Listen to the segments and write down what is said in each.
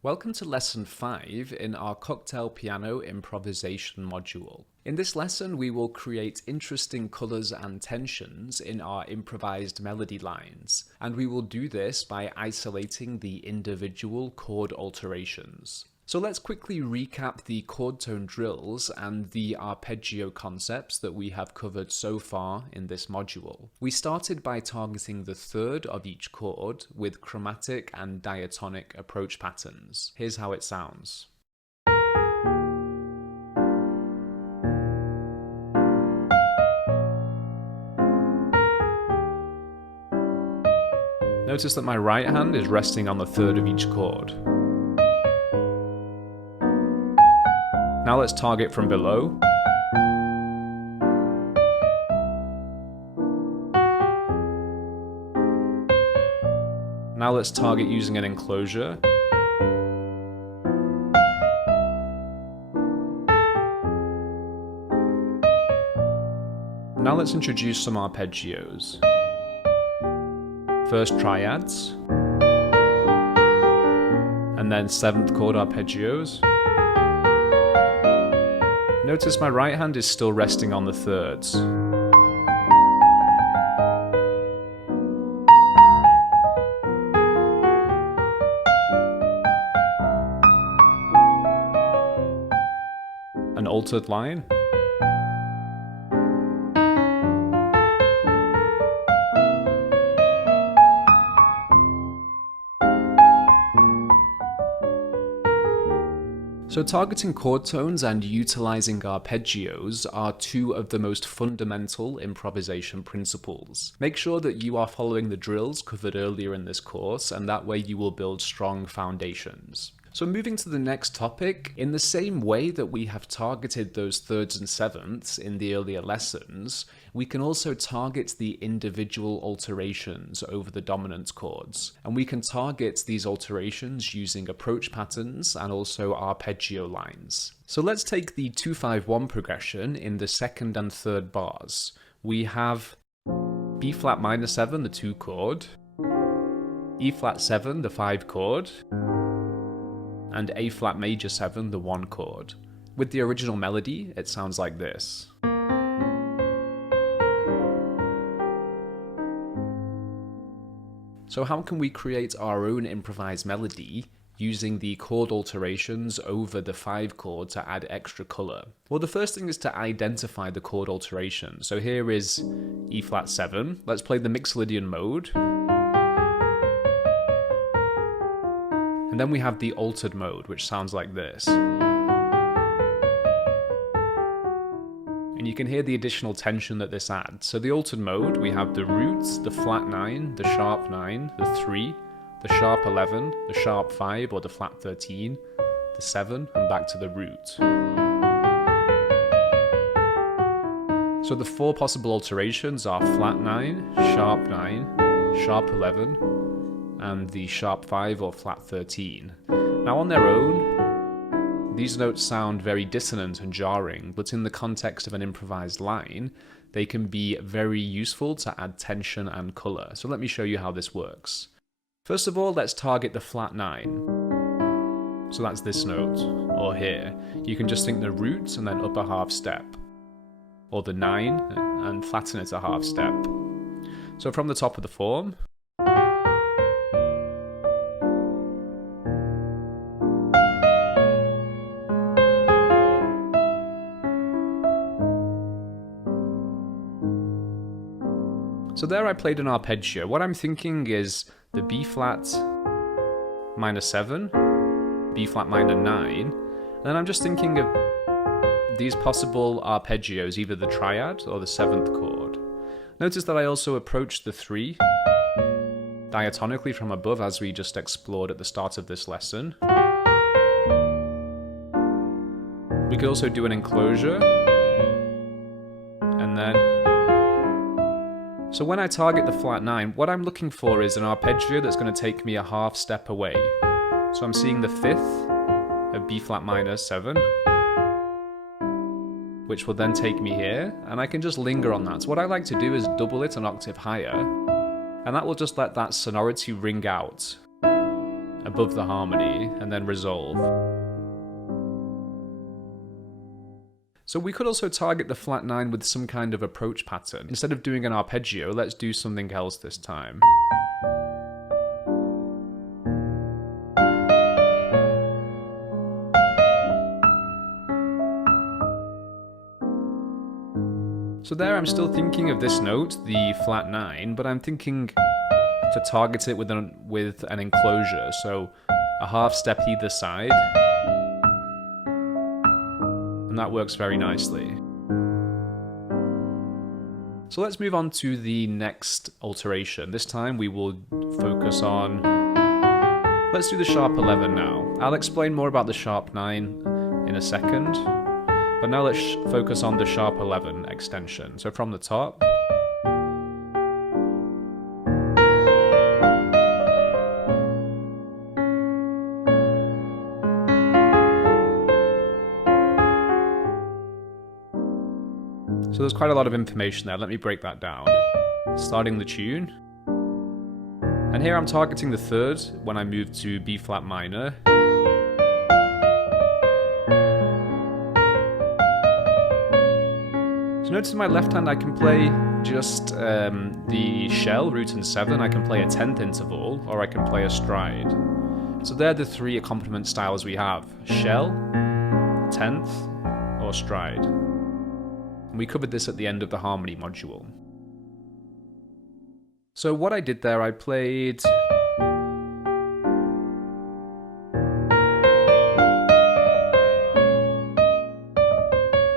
Welcome to Lesson 5 in our Cocktail Piano Improvisation module. In this lesson, we will create interesting colours and tensions in our improvised melody lines, and we will do this by isolating the individual chord alterations. So let's quickly recap the chord tone drills and the arpeggio concepts that we have covered so far in this module. We started by targeting the third of each chord with chromatic and diatonic approach patterns. Here's how it sounds. Notice that my right hand is resting on the third of each chord. Now let's target from below. Now let's target using an enclosure. Now let's introduce some arpeggios. First triads, and then 7th chord arpeggios. Notice my right hand is still resting on the thirds. An altered line. So targeting chord tones and utilising arpeggios are two of the most fundamental improvisation principles. Make sure that you are following the drills covered earlier in this course, and that way you will build strong foundations. So moving to the next topic, in the same way that we have targeted those thirds and sevenths in the earlier lessons, we can also target the individual alterations over the dominant chords. And we can target these alterations using approach patterns and also arpeggio lines. So let's take the 2-5-1 progression in the second and third bars. We have B flat minor 7, the 2 chord, E flat 7, the 5 chord, and A flat major 7, the 1 chord. With the original melody, it sounds like this. So how can we create our own improvised melody using the chord alterations over the 5 chord to add extra colour? Well, the first thing is to identify the chord alteration. So here is E flat 7. Let's play the Mixolydian mode. And then we have the altered mode, which sounds like this. And you can hear the additional tension that this adds. So the altered mode, we have the root, the flat 9, the sharp 9, the 3, the sharp 11, the sharp 5 or the flat 13, the 7, and back to the root. So the 4 possible alterations are flat 9, sharp 11, and the sharp 5 or flat 13. Now on their own, these notes sound very dissonant and jarring, but in the context of an improvised line, they can be very useful to add tension and colour. So let me show you how this works. First of all, let's target the flat 9. So that's this note, or here. You can just think the root and then upper half step, or the 9 and flatten it a half step. So from the top of the form, so there I played an arpeggio. What I'm thinking is the B flat minor 7, B flat minor 9, and then I'm just thinking of these possible arpeggios, either the triad or the 7th chord. Notice that I also approached the 3 diatonically from above, as we just explored at the start of this lesson. We could also do an enclosure, and then so when I target the flat 9, what I'm looking for is an arpeggio that's going to take me a half step away. So I'm seeing the 5th of B flat minor 7, which will then take me here, and I can just linger on that. So what I like to do is double it an octave higher, and that will just let that sonority ring out above the harmony, and then resolve. So we could also target the flat 9 with some kind of approach pattern. Instead of doing an arpeggio, let's do something else this time. So there I'm still thinking of this note, the flat 9, but I'm thinking to target it with an enclosure, so a half step either side, and that works very nicely. So let's move on to the next alteration. This time we will focus on, let's do the sharp 11 now. I'll explain more about the sharp 9 in a second. But now let's focus on the sharp 11 extension. So from the top. So there's quite a lot of information there. Let me break that down. Starting the tune. And here I'm targeting the third when I move to B flat minor. So notice in my left hand I can play just the shell, root and 7, I can play a 10th interval, or I can play a stride. So they're the three accompaniment styles we have: shell, 10th, or stride. And we covered this at the end of the harmony module. So what I did there, I played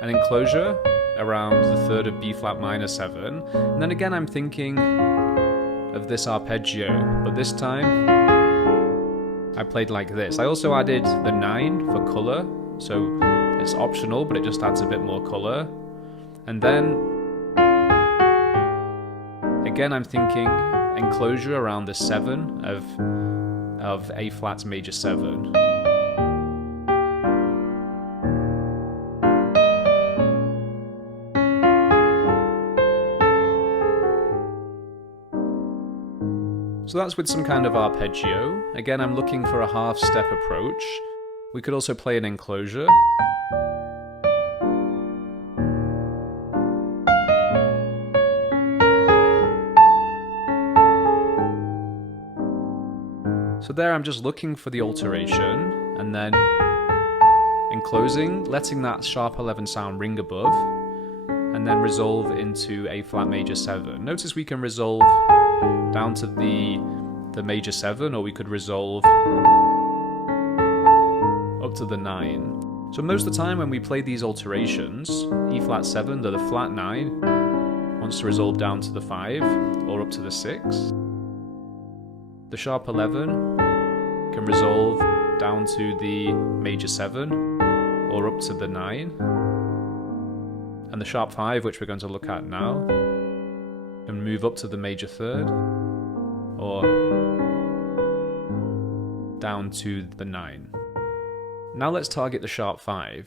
an enclosure around the third of B flat minor 7, and then again I'm thinking of this arpeggio, but this time I played like this. I also added the 9 for colour, so it's optional, but it just adds a bit more colour. And then again I'm thinking enclosure around the 7 of A flat major 7. So that's with some kind of arpeggio. Again, I'm looking for a half step approach. We could also play an enclosure. So there I'm just looking for the alteration, and then enclosing, letting that sharp 11 sound ring above, and then resolve into A flat major 7. Notice we can resolve down to the major 7, or we could resolve up to the 9. So most of the time when we play these alterations, E flat 7, the flat 9 wants to resolve down to the 5 or up to the 6. The sharp 11 can resolve down to the major 7 or up to the 9. And the sharp 5, which we're going to look at now, can move up to the major 3rd or down to the 9. Now let's target the sharp 5.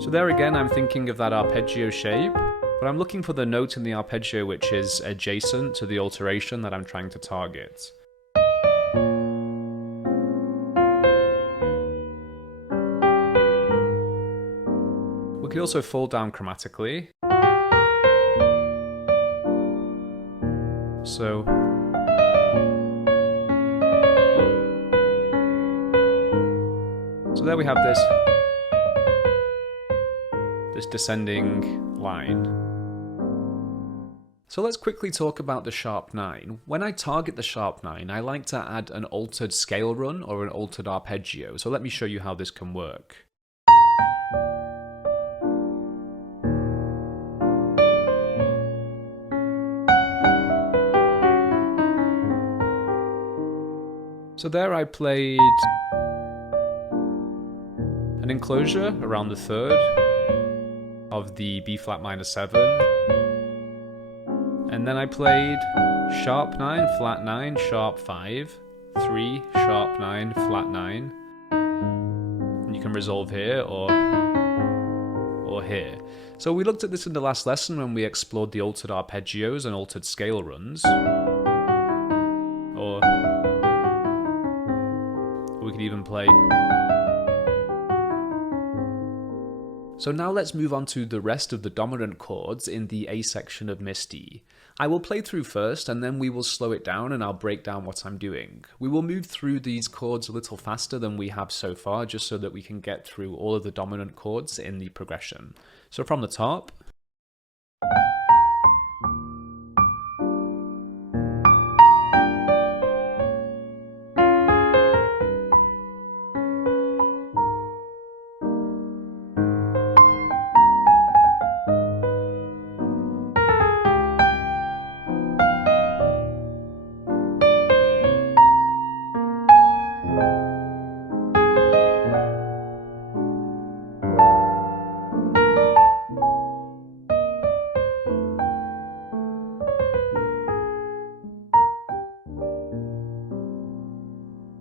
So there again I'm thinking of that arpeggio shape, but I'm looking for the note in the arpeggio which is adjacent to the alteration that I'm trying to target. We could also fold down chromatically. So there we have this descending line. So let's quickly talk about the sharp 9. When I target the sharp 9, I like to add an altered scale run or an altered arpeggio. So let me show you how this can work. So there I played an enclosure around the 3rd of the B flat minor 7, and then I played sharp 9, flat 9, sharp 5, 3, sharp 9, flat 9, and you can resolve here or or here. So we looked at this in the last lesson when we explored the altered arpeggios and altered scale runs. Or we could even play. So now let's move on to the rest of the dominant chords in the A section of Misty. I will play through first and then we will slow it down and I'll break down what I'm doing. We will move through these chords a little faster than we have so far, just so that we can get through all of the dominant chords in the progression. So from the top.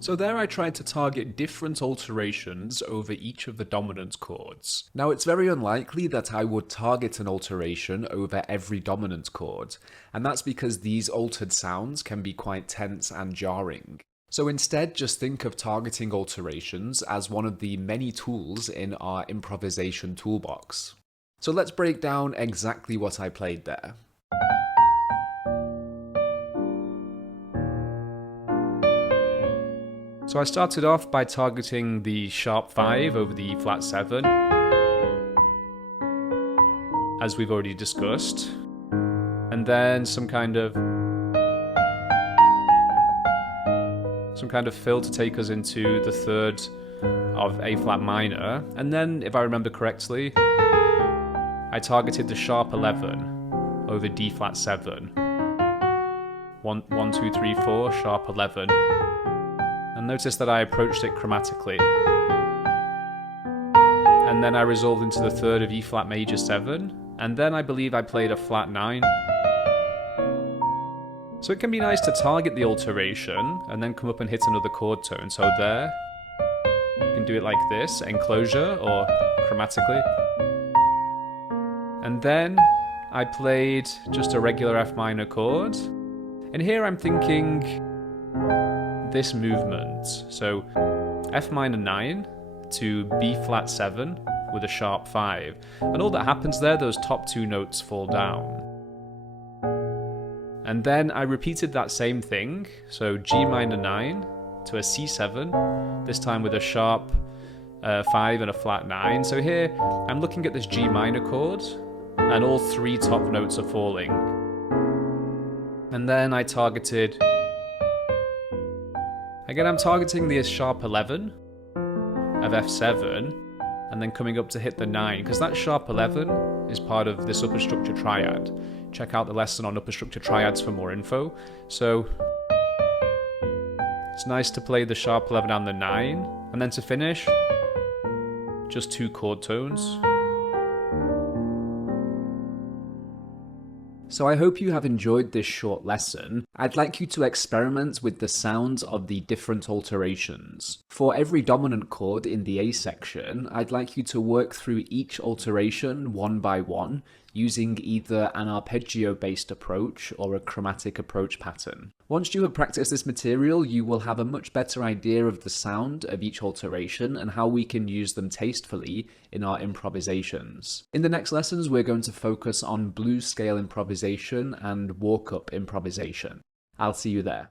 So there I tried to target different alterations over each of the dominant chords. Now it's very unlikely that I would target an alteration over every dominant chord, and that's because these altered sounds can be quite tense and jarring. So instead, just think of targeting alterations as one of the many tools in our improvisation toolbox. So let's break down exactly what I played there. So I started off by targeting the sharp 5 over the flat 7, as we've already discussed, and then some kind of fill to take us into the third of A flat minor, and then, if I remember correctly, I targeted the sharp 11 over D flat 7. 1, 2, 3, 4, sharp 11. And notice that I approached it chromatically. And then I resolved into the third of E flat major 7, and then I believe I played a flat 9. So it can be nice to target the alteration, and then come up and hit another chord tone. So there, you can do it like this, enclosure, or chromatically. And then I played just a regular F minor chord, and here I'm thinking this movement. So F minor 9 to B flat 7 with a sharp 5. And all that happens there, those top two notes fall down. And then I repeated that same thing. So G minor 9 to a C7, this time with a sharp 5 and a flat 9. So here I'm looking at this G minor chord and all three top notes are falling. And then I targeted. Again, I'm targeting the sharp 11 of F7 and then coming up to hit the 9, because that sharp 11 is part of this upper structure triad. Check out the lesson on upper structure triads for more info. So it's nice to play the sharp 11 and the 9, and then to finish, just two chord tones. So I hope you have enjoyed this short lesson. I'd like you to experiment with the sounds of the different alterations. For every dominant chord in the A section, I'd like you to work through each alteration one by one, using either an arpeggio-based approach or a chromatic approach pattern. Once you have practiced this material, you will have a much better idea of the sound of each alteration and how we can use them tastefully in our improvisations. In the next lessons, we're going to focus on blues scale improvisation and walk-up improvisation. I'll see you there.